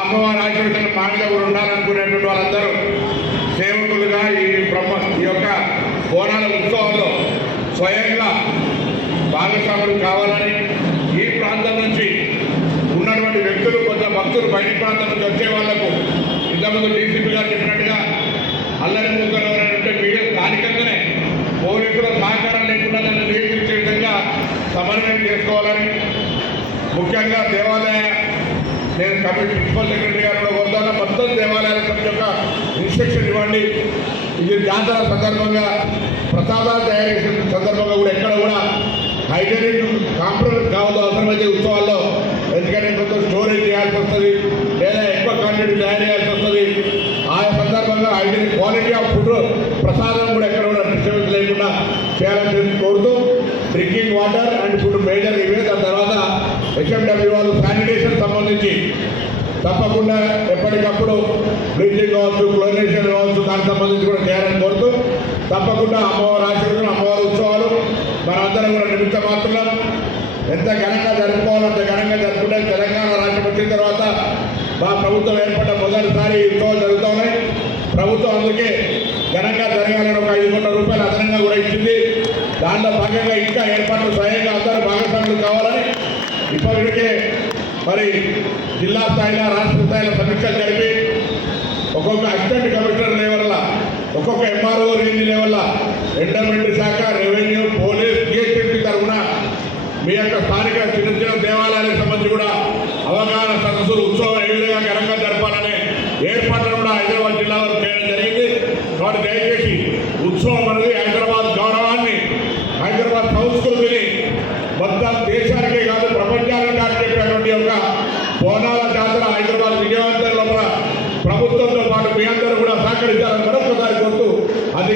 అమ్మవారి ఆశీర్వదన మామిలో ఉండాలనుకునేటువంటి వాళ్ళందరూ సేవకులుగా ఈ బ్రహ్మ ఈ యొక్క బోనాల ఉత్సవంలో స్వయంగా భాగస్వాములు కావాలని ఈ ప్రాంతం నుంచి ఉన్నటువంటి వ్యక్తులు కొంత భక్తులు బయట ప్రాంతం నుంచి వచ్చే వాళ్ళకు ఇంతకుముందు డీసీపీ గారు చెప్పినట్టుగా అల్లరి ముగ్గురు ఎవరంటే మీడియా స్థానికంగానే పోలీసుల సహకారం లేకుండా దాన్ని నియంత్రించే విధంగా సమన్వయం చేసుకోవాలని ముఖ్యంగా దేవాలయ నేను కమిటీ ప్రిన్సిపల్ సెక్రటరీ గారు కూడా కోరుతాను మొత్తం దేవాలయాల సమితి యొక్క ఇన్స్ట్రక్షన్ ఇవ్వండి. ఇది జాతర సందర్భంగా ప్రసాదాలు తయారు చేసిన సందర్భంగా కూడా ఎక్కడ కూడా హైడ్రేట్ కాంప్రమైజ్ కావద్దు అవసరమైతే ఉత్సవాల్లో ఎందుకంటే కొంత స్టోరేజ్ చేయాల్సి వస్తుంది లేదా ఎక్కువ క్వాంటిటీ తయారు చేయాల్సి వస్తుంది. ఆ సందర్భంగా హైడ్రేట్ క్వాలిటీ ఆఫ్ ఫుడ్ ప్రసాదం కూడా ఎక్కడ కూడా డిస్టర్బెన్స్ లేకుండా చేయాలని కోరుతూ drinking water and food major ఇవే. దాని తర్వాత హెచ్ఎండబ్ల్యూ వాళ్ళు శానిటేషన్ సంబంధించి తప్పకుండా ఎప్పటికప్పుడు బ్లీచింగ్ కావచ్చు క్లోరినేషన్ కావచ్చు దానికి సంబంధించి కూడా చేయాలని కోరుతూ తప్పకుండా అమ్మవారి ఆశీర్వదం అమ్మవారి ఉత్సవాలు మనందరం కూడా నిమిత్త మాత్రం ఎంత ఘనంగా జరుపుకోవాలో అంత ఘనంగా జరుపుకుంటే తెలంగాణ రాష్ట్రం వచ్చిన తర్వాత మా ప్రభుత్వం ఏర్పడ్డ మొదటిసారి ఉత్సవాలు జరుగుతూ ఉన్నాయి. ప్రభుత్వం అందుకే ఘనంగా జరగాలని ఒక ఐదు కోట్ల రూపాయలు అదనంగా కూడా ఇచ్చింది. దాంట్లో భాగంగా ఇంకా ఏర్పాట్లు స్వయంగా అందరూ భాగస్వాములు కావాలని ఇప్పటికే మరి జిల్లా స్థాయిలో రాష్ట్ర స్థాయిలో సమీక్షలు జరిపి ఒక్కొక్క అసిస్టెంట్ కమిషనర్ లెవెల్ల ఒక్కొక్క ఎంఆర్ఓ రేంజ్ లెవెల్ల ఎండమెంట్ శాఖ రెవెన్యూ పోలీస్ జిహెచ్ఎంసీ తరఫున మీ యొక్క స్థానిక చిన్న చిన్న దేవాలయాలకు సంబంధించి కూడా అవగాహన సదస్సులు ఉత్సవం ఏ విధంగా ఘనంగా జరపాలనే ఏర్పాట్లను కూడా హైదరాబాద్ జిల్లా వరకు చేయడం జరిగింది. కాబట్టి దయచేసి ఉత్సవం అనేది హైదరాబాద్ గౌరవాన్ని హైదరాబాద్ సంస్కృతిని మొత్తం దేశానికే కాదు ప్రపంచానికి చెప్పేటువంటి యొక్క బోనాల జాతర హైదరాబాద్ విజయవంతం లోపల ప్రభుత్వంతో పాటు మీ అందరూ కూడా సహకరించాలని మరొకసారి కోరుతూ అది